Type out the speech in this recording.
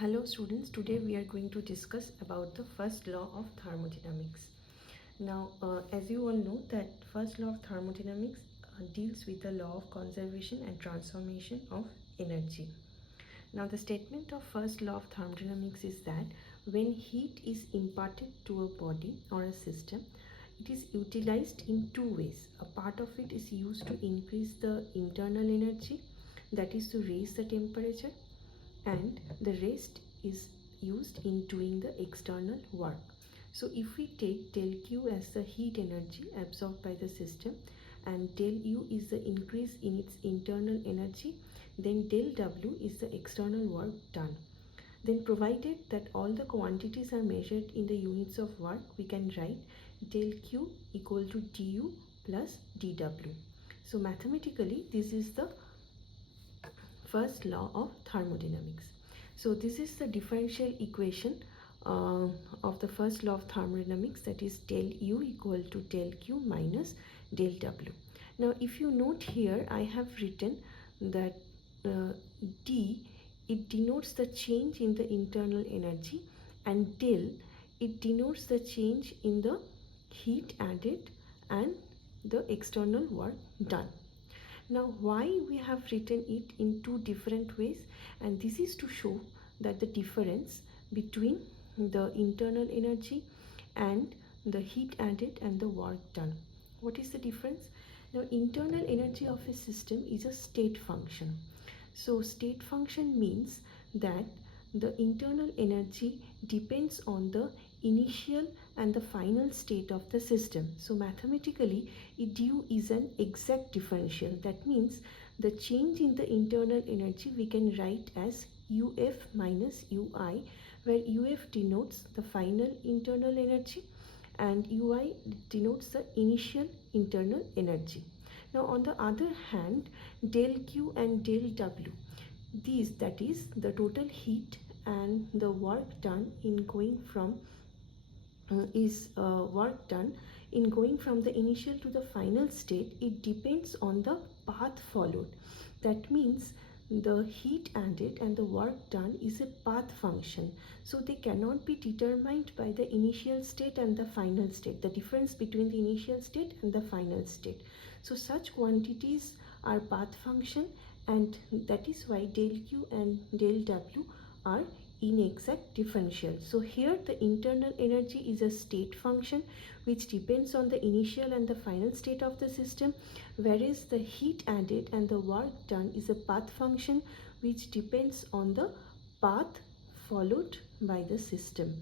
Hello students, today we are going to discuss about the first law of thermodynamics. Now as you all know that first law of thermodynamics deals with the law of conservation and transformation of energy. Now the statement of first law of thermodynamics is that when heat is imparted to a body or a system, it is utilized in two ways. A part of it is used to increase the internal energy, that is to raise the temperature, and the rest is used in doing the external work. So if we take del Q as the heat energy absorbed by the system and del U is the increase in its internal energy, then del W is the external work done. Then provided that all the quantities are measured in the units of work, we can write del Q equal to du plus dW. So mathematically this is the first law of thermodynamics. So this is the differential equation of the first law of thermodynamics, that is del U equal to del Q minus del W. Now if you note here, I have written that D, it denotes the change in the internal energy, and del, it denotes the change in the heat added and the external work done. Now why we have written it in two different ways, and this is to show that the difference between the internal energy and the heat added and the work done. What is the difference? Now internal energy of a system is a state function. So state function means that the internal energy depends on the initial and the final state of the system. So mathematically, du is an exact differential. That means the change in the internal energy we can write as uf minus ui, where uf denotes the final internal energy and ui denotes the initial internal energy. Now on the other hand, del Q and del W, these, that is the total heat and the work done in going from work done in going from the initial to the final state, it depends on the path followed. That means the heat added and the work done is a path function, so they cannot be determined by the initial state and the final state, the difference between the initial state and the final state. So such quantities are path function, and that is why del Q and del W are inexact differential. So here the internal energy is a state function which depends on the initial and the final state of the system, whereas the heat added and the work done is a path function which depends on the path followed by the system.